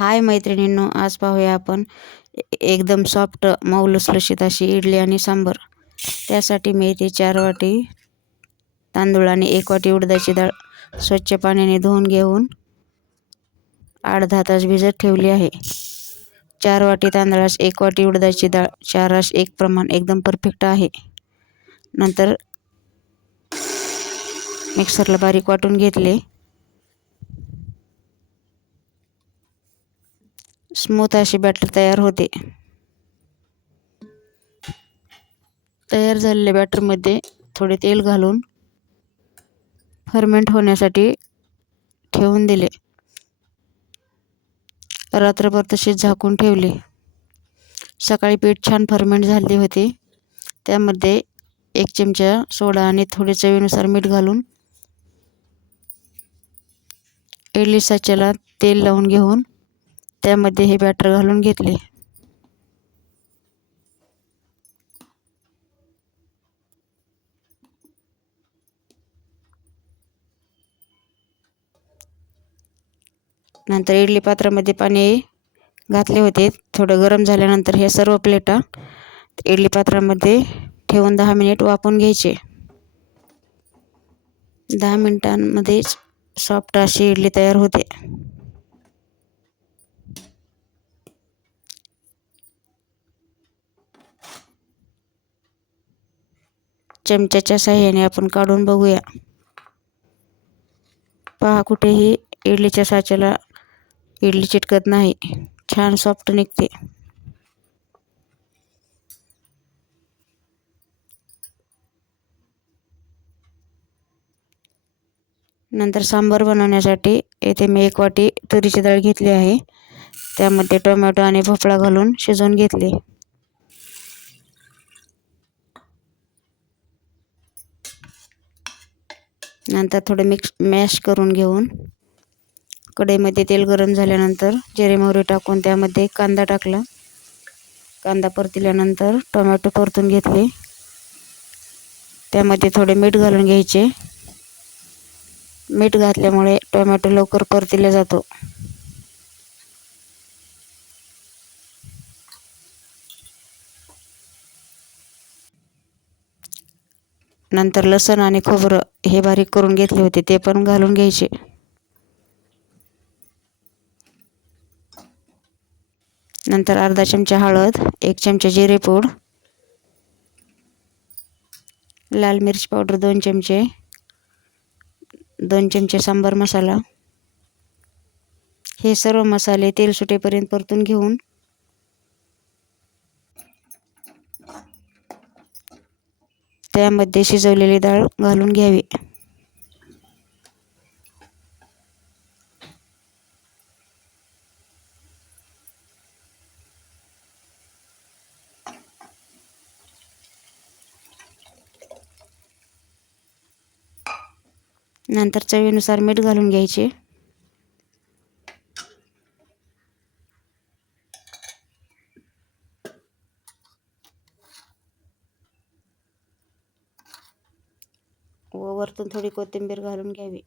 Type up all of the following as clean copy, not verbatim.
हाय मैत्रिणींनो, आज पाहूया आपण एकदम सॉफ्ट मऊ लुसलुशीत अशी इडली आणि सांबर। त्यासाठी मी इथे 4 वाटी तांदूळ आणि 1 वाटी उडदाची डाळ स्वच्छ पाण्याने धुवून घेऊन 8-10 तास भिजत ठेवली आहे। 4 वाटी तांदळास 1 वाटी उडदाची डाळ 4:1 प्रमाण एकदम परफेक्ट आहे। नंतर मिक्सरला बारीक वाटून घेतले। स्मूथ अशी बॅटर तयार होते। तयार झालेल्या बॅटरमध्ये थोडे तेल घालून फर्मेंट होण्यासाठी ठेवून दिले। रात्रभर तसेच झाकून ठेवले। सकाळी पीठ छान फर्मेंट झाले होते। त्यामध्ये 1 चमचा सोडा आणि थोडे चवीनुसार मीठ घालून इडली साच्याला तेल लावून घेऊन त्यामध्ये हे बॅटर घालून घेतले। नंतर इडली पात्रामध्ये पाणी घातले होते। थोडं गरम झाल्यानंतर हे सर्व प्लेटा इडली पात्रामध्ये ठेवून 10 मिनिट वाफवून घ्यायचे। 10 मिनिटांमध्ये सॉफ्ट अशी इडली तयार होते। चमच्याच्या साहाय्याने आपण काढून बघूया। पहा, कुठेही इडलीच्या साच्याला इडली चिटकत नाही, छान सॉफ्ट निघते। नंतर सांबार बनवण्यासाठी येथे मी 1 वाटी तुरीची डाळ घेतली आहे। त्यामध्ये टोमॅटो आणि भोपळा घालून शिजवून घेतले। नंतर थोडे मॅश करून घेऊन कढईमध्ये तेल गरम झाल्यानंतर जिरे मोहरी टाकून त्यामध्ये कांदा टाकला। कांदा परतल्यानंतर टोमॅटो परतून घेतले। त्यामध्ये थोडे मीठ घालून घ्यायचे। मीठ घातल्यामुळे टोमॅटो लवकर परतला जातो। नंतर लसूण आणि खोबरं हे बारीक करून घेतले होते, ते पण घालून घ्यायचे। नंतर अर्धा चमचा हळद, 1 चमचा जिरे पूड, लाल मिरची पावडर 2 चमचे, 2 चमचे सांबार मसाला। हे सर्व मसाले तेल सुटेपर्यंत परतून घेऊन त्यामध्ये शिजवलेली डाळ घालून घ्यावी। नंतर चवीनुसार मीठ घालून घ्यायचे। व वरतून थोडी कोथिंबीर घालून घ्यावी।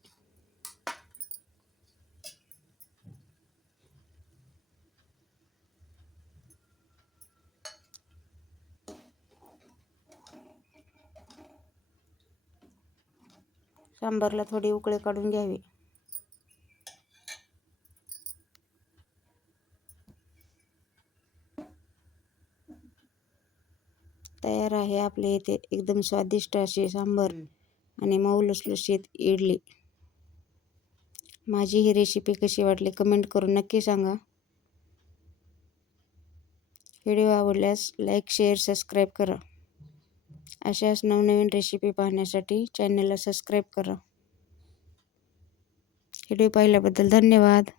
सांबारला थोडी उकळी काढून घ्यावी। तयार आहे आपले इथे एकदम स्वादिष्ट अशी सांबार आणि मऊ लुसलुशीत इडली। माझी ही रेसिपी कशी वाटली कमेंट करून नक्की सांगा। व्हिडिओ आवडल्यास लाईक, शेअर, सबस्क्राईब करा। अशाच नवनवीन रेसिपी पाहण्यासाठी चॅनलला सबस्क्राईब करा। व्हिडिओ पाहिल्याबद्दल धन्यवाद।